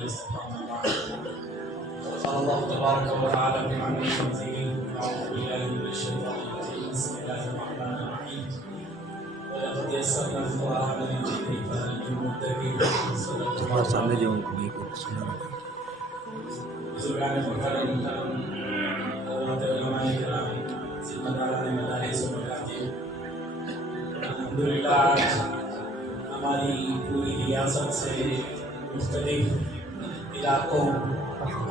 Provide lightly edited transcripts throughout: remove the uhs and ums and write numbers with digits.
قال الله تبارك وتعالى في محكم تنزيله أعوذ بالله من الشيطان الرجيم بسم الله الرحمن الرحيم ولقد يسرنا القرآن للذكر فهل من مدكر صدق الله العظيم. بزرگان محترم حضرات علماء کرام ذمہ داران مدارس و مکاتب، الحمدللہ آج ہماری پوری ریاست سے مختلف علاقوں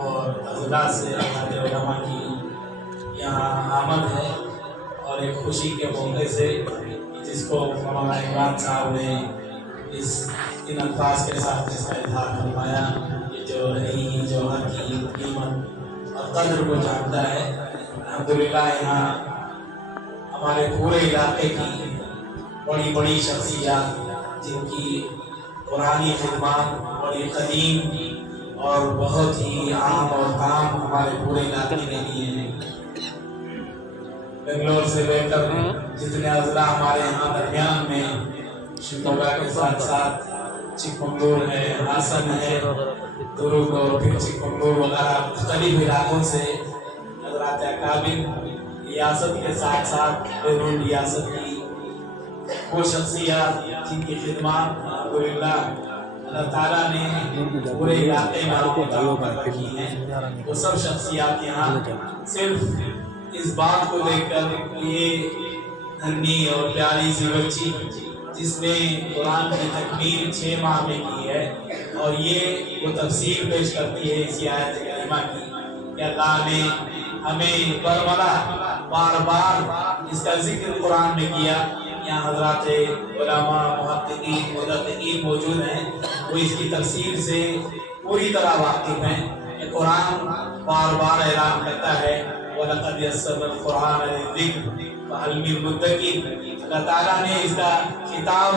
اور اضلاع سے حضرات علماء کی یہاں آمد ہے، اور ایک خوشی کے موقع سے جس کو مولانا عمران صاحب نے ان الفاظ کے ساتھ جس کا اظہار فرمایا، یہ جو رہی جوہر کی قیمت اور قدر کو جانتا ہے. الحمدللہ یہاں ہمارے پورے علاقے کی بڑی بڑی شخصیات جن کی قرآنی خدمات بڑی قدیم اور بہت ہی عام اور کام ہمارے پورے علاقے میں لیے ہیں. بنگلور سے لے کر جتنے اضلاع ہمارے یہاں درمیان میں شکوگا کے ساتھ ساتھ چکمگلور ہے، ہاسن ہے، درگ اور پھر چکمگلور وغیرہ مختلف علاقوں سے حضرات اکابر ریاست کے ساتھ ساتھ بیرون ریاست کی وہ شخصیات جن کی خدمات الحمدللہ اللہ تعالیٰ نے پورے علاقے میں رکھی ہیں، وہ سب شخصیات یہاں صرف اس بات کو دیکھ کر یہ ننھی اور پیاری سی بچی جس نے قرآن کی تکمیل 6 ماہ میں کی ہے، اور یہ وہ تفسیر پیش کرتی ہے اسی آیت کریمہ کی کہ اللہ نے ہمیں برملا بار بار اس کا ذکر قرآن میں کیا. یہاں حضرات علماء محققین مدققین موجود ہیں، وہ اس کی تفسیر سے پوری طرح واقف ہیں کہ قرآن بار بار اعلان کرتا ہے وَلَقَدْ يَسَّرْنَا الْقُرْآنَ لِلذِّكْرِ فَهَلْ مِن مُدَّكِرٍ. اللہ تعالیٰ نے اس کا خطاب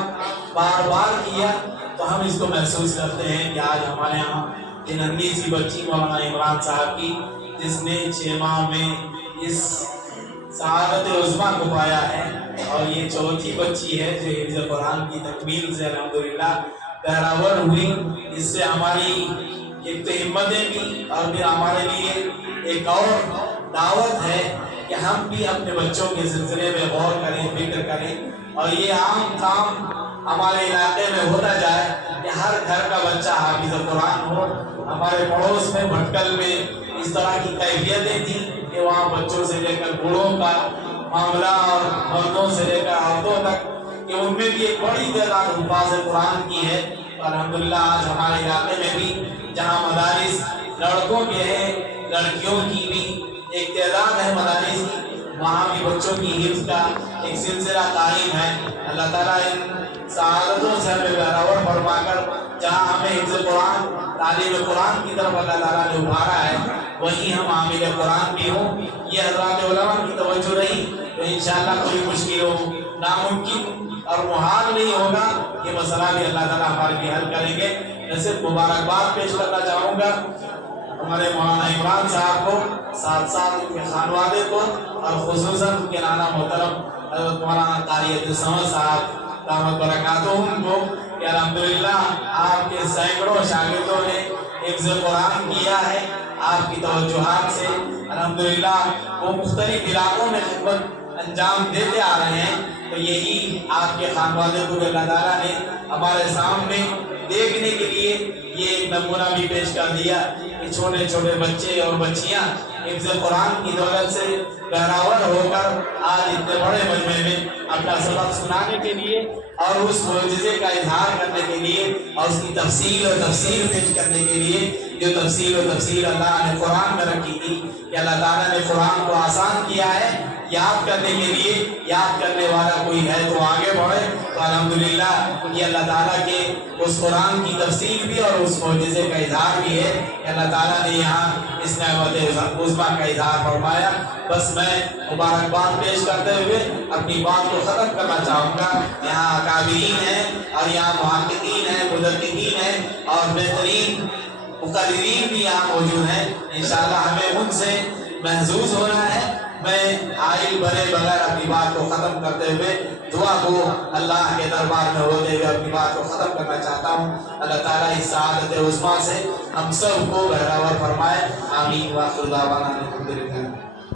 بار بار کیا تو ہم اس کو محسوس کرتے ہیں کہ آج ہمارے یہاں یہ ننھی سی بچی مولانا عمران صاحب کی جس نے 6 ماہ میں اس سعادت عظمیٰ کو پایا ہے، اور یہ 4تھی بچی ہے جو حفظ قرآن کی تکمیل سے الحمدللہ بہرور ہوئی. اس سے ہماری ایک تو ہمتیں بھی اور پھر ہمارے لیے ایک اور دعوت ہے کہ ہم بھی اپنے بچوں کے سلسلے میں غور کریں، فکر کریں، اور یہ عام کام ہمارے علاقے میں ہوتا جائے کہ ہر گھر کا بچہ حافظ قرآن ہو. ہمارے پڑوس میں بھٹکل میں اس طرح کی کیفیتیں تھیں کہ وہاں بچوں سے لے کر بوڑھوں کا معاملہ اور مردوں سے لے کر عورتوں تک کہ ان میں بھی ایک بڑی تعداد حفاظ قرآن کی ہے. الحمدللہ آج ہمارے علاقے میں بھی جہاں مدارس لڑکوں کے ہیں، لڑکیوں کی بھی ایک تعداد ہے مدارس کی، وہاں بھی بچوں کی حفظ کا ایک سلسلہ قائم ہے. اللہ تعالیٰ ان سعادتوں سے ہمیں بہرور فرما کر جہاں ہمیں حفظ قرآن تعلیم قرآن کی طرف اللہ تعالیٰ نے ابھارا ہے وہیں ہم عامل قرآن بھی ہوں. یہ حضرات علماء کی توجہ رہی تو انشاءاللہ کوئی مشکل ہو ناممکن اور محال نہیں ہوگا. یہ مسئلہ بھی اللہ تعالیٰ ہمارے لیے حل کریں گے. میں صرف مبارکباد پیش کرنا چاہوں گا ہمارے مولانا عمران صاحب کو، ساتھ ساتھ ان کے خانوادے کو، اور خصوصاً ان کے نانا محترم حضرت مولانا قاری عبدالصمد صاحب دامت برکاتہم کو کہ الحمدللہ آپ کے سینکڑوں شاگردوں نے حفظ قرآن کیا ہے آپ کی توجہات سے. الحمدللہ وہ مختلف علاقوں میں خدمت انجام دیتے آ رہے ہیں، تو یہی آپ کے خانوادے کو اللہ تعالیٰ نے ہمارے سامنے دیکھنے کے لیے یہ ایک نمونہ بھی پیش کر دیا کہ چھوٹے چھوٹے بچے اور بچیاں حفظ قرآن کی دولت سے بہراور ہو کر آج اتنے بڑے مجمع میں اپنا سبق سنانے کے لیے اور اس معجزے کا اظہار کرنے کے لیے اور اس کی تفصیل و تفسیر پیش کرنے کے لیے جو تفصیل و تفسیر اللہ نے قرآن میں رکھی تھی کہ اللہ تعالیٰ نے قرآن کو آسان کیا ہے یاد کرنے کے لیے. یاد کرنے والا کوئی ہے تو آگے بڑھے. تو الحمدللہ یہ اللہ تعالیٰ کے اس قرآن کی تفصیل بھی اور اس معجزے کا اظہار بھی ہے کہ اللہ تعالیٰ نے یہاں اس نعمت عظمیٰ کا اظہار فرمایا. بس میں مبارکباد پیش کرتے ہوئے اپنی بات کو ختم کرنا چاہوں گا. یہاں اکابرین ہیں اور یہاں محققین ہیں، مدققین ہیں اور بہترین مقررین بھی یہاں موجود ہیں. انشاءاللہ ہمیں ان سے محظوظ ہونا ہے میں آئل بنے بغیر اپنی بات کو ختم کرتے ہوئے دعا کو اللہ کے دربار میں ہوتے ہوئے اپنی بات کو ختم کرنا چاہتا ہوں. اللہ تعالیٰ اس سعادت عظمیٰ سے ہم سب کو بہراور فرمائے. آمین. وآخر دعوانا الحمدللہ.